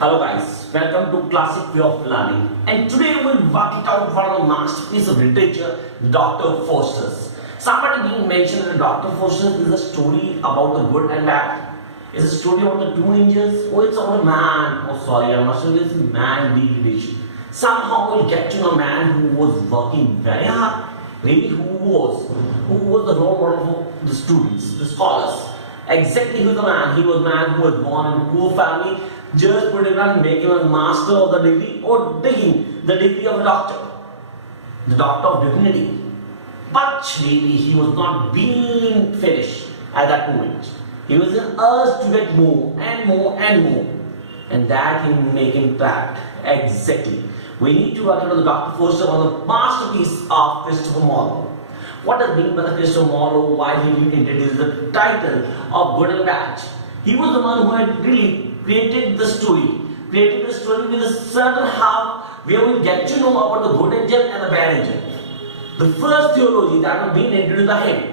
Hello guys, welcome to Classic Way of Learning, and today we will work it out one of the masterpiece of literature, Dr.Faustus. Somebody being mentioned that Dr.Faustus is a story about the good and bad. It's a story about the two angels. Oh, it's about a man. Oh, sorry, I must have this man degradation. Somehow we'll get to know a man who was working very hard. Really, who was the role model for the students, the scholars. Exactly who the man. He was a man who was born in a poor family. Just put him and make him a master of the degree or taking the degree of a doctor, the doctor of divinity. But really, he was not being finished at that moment. He was in urge to get more and more and more, and that he make impact. Exactly. We need to work out the Dr. Faustus on the masterpiece of Christopher Marlowe. What does mean by the Christopher Marlowe? Why he introduced the title of Good and Bad? He was the one who had really created the story with a certain half where we get to know about the good angel and the bad angel. The first theology that was being introduced by him.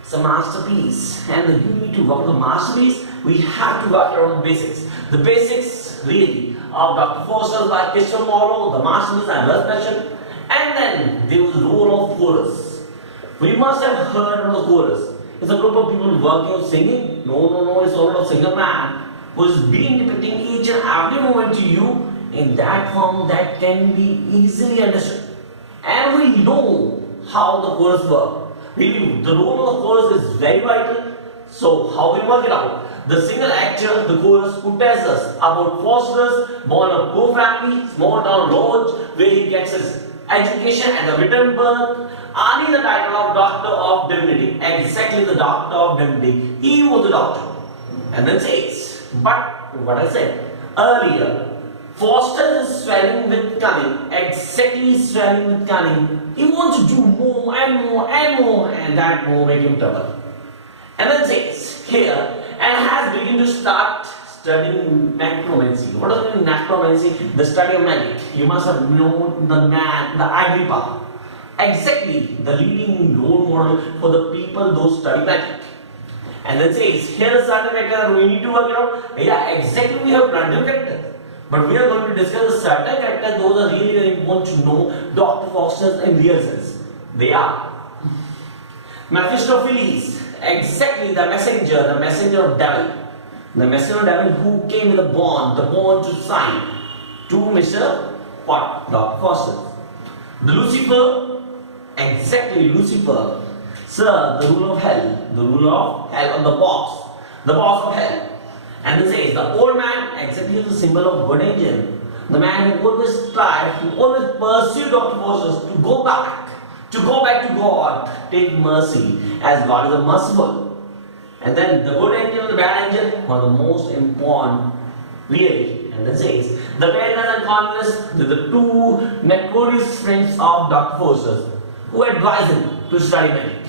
It's a masterpiece, and you need to work on the masterpiece. We have to work around the basics. The basics really of Dr. Faustus by Christopher Marlowe, the masterpiece I just mentioned, and then there was the role of chorus. We must have heard of the chorus. It's a group of people working on singing. No, it's all about a singer man who is being depicting each and every moment to you in that form that can be easily understood. And we know how the chorus works. Really, the role of the chorus is very vital. So, how we work it out? The single actor, the chorus, who tells us about Faustus, born of poor family, small town Lodge, where he gets his education at the Wittenberg, earning the title of Doctor of Divinity. Exactly, the Doctor of Divinity. He was the doctor. And then says, but what I said earlier, Faustus is swelling with cunning. Exactly, swelling with cunning. He wants to do more and more and more, and that more make him trouble. And then says here, and has begun to start studying necromancy. What does it mean, necromancy? The study of magic. You must have known the man, the Agrippa. Exactly, the leading role model for the people those study magic. And then says, here is certain character we need to work out. Yeah, exactly, we have plenty of characters. But we are going to discuss the certain characters, those are really very important to know Dr. Faustus in real sense. They are Mephistopheles, exactly the messenger of devil. The messenger of devil who came with the bond to sign to Mr. What? Dr. Faustus. The Lucifer, exactly Lucifer. Sir, the ruler of hell, the boss of hell. And then says, the old man, exactly the symbol of good angel. The man who always tried, who always pursued Dr. Faustus to go back to God, take mercy, as God is a merciful. And then the good angel and the bad angel are the most important, really. And then says, the Wellness and Confidence, the two notorious friends of Dr. Faustus, who advised him to study magic.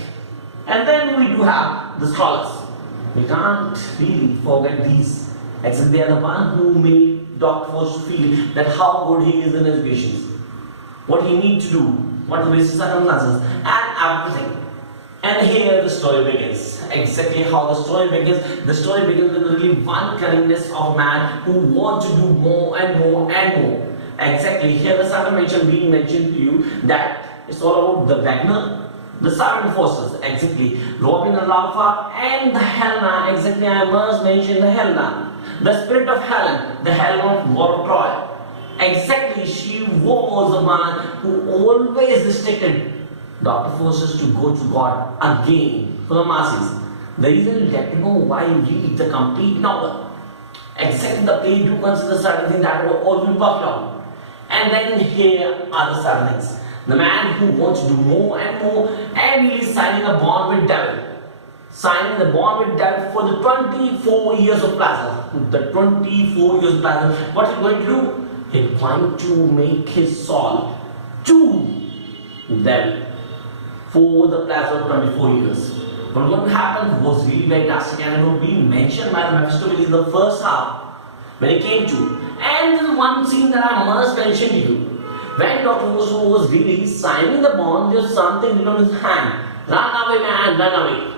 And then we do have the scholars. We can't really forget these. Except they are the one who made Dr. Faustus feel that how good he is in education, what he needs to do, what the basic circumstances, and everything. And here the story begins. Exactly how the story begins. The story begins with really one cunningness of man who wants to do more and more and more. Exactly. Here the circumvention being mentioned to you that it's all about the Wagner, the servant forces, exactly, Robin and Alpha and the Helena, exactly, I must mention the Helena, the spirit of Helen, the Helena of War of Troy. Exactly, she was the man who always restricted Dr. Faustus to go to God again for the masses. The reason you get to know why you read the complete novel. Exactly, the play do consider certain things that were all worked out. And then here are the certain things. The man who wants to do more and more and really signing a bond with devil. Signing the bond with devil for the 24 years of pleasure. The 24 years of pleasure. What he's going to do? He's going to make his soul to devil for the pleasure of 24 years. But what happened was really very drastic, and it will be mentioned by the Mephistopheles in the first half when he came to. And there's one scene that I must mention to you. When Dr. Faustus was really signing the bond, there's something written on his hand. Run away, man, run away.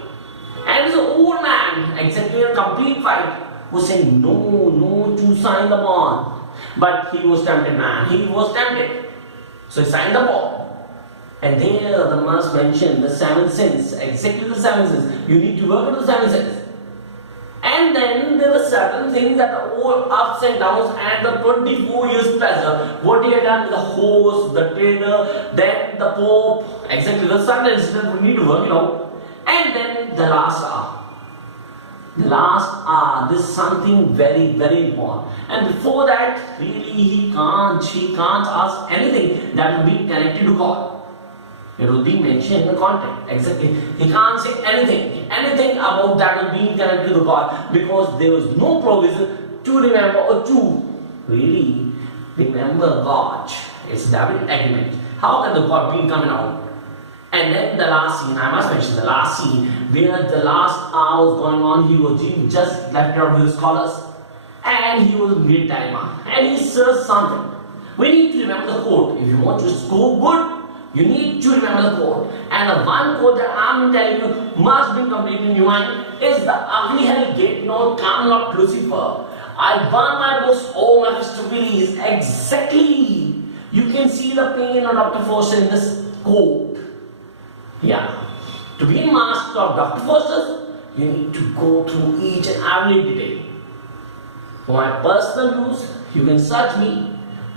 And there's an old man, exactly in a complete fight, was saying no to to sign the bond. But he was tempted, man. He was tempted. So he signed the bond. And there the must mention the 7 sins, exactly the 7 sins. You need to work on the 7 sins. And then there were certain things that are all ups and downs and the 24 years pleasure. What he had done with the host, the trader, then the Pope, exactly the certain incident we need to work it out. And then the last hour. The last hour, this is something very, very important. And before that, really he can't ask anything that will be connected to God. It will be mentioned in the context. Exactly. He can't say anything about that will be connected to God, because there was no provision to remember or to really remember God. It's double agreement. How can the God be coming out? And then the last scene, I must mention the last scene, where the last hour was going on, he just left out with his scholars, and he was in great dilemma, and he says something. We need to remember the quote. If you want to score good, you need to remember the quote. And the one quote that I'm telling you must be completely in your mind is the ugly hell gate not come not Lucifer. I burn my books, oh my Christopheles. Exactly. You can see the pain of Dr. Faustus in this quote. Yeah. To be a master of Dr. Faustus, you need to go through each and every detail. For my personal use, you can search me.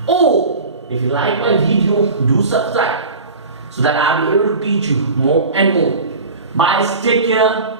Oh, if you like my video, do subscribe, so that I'll be able to teach you more and more. Bye, take care.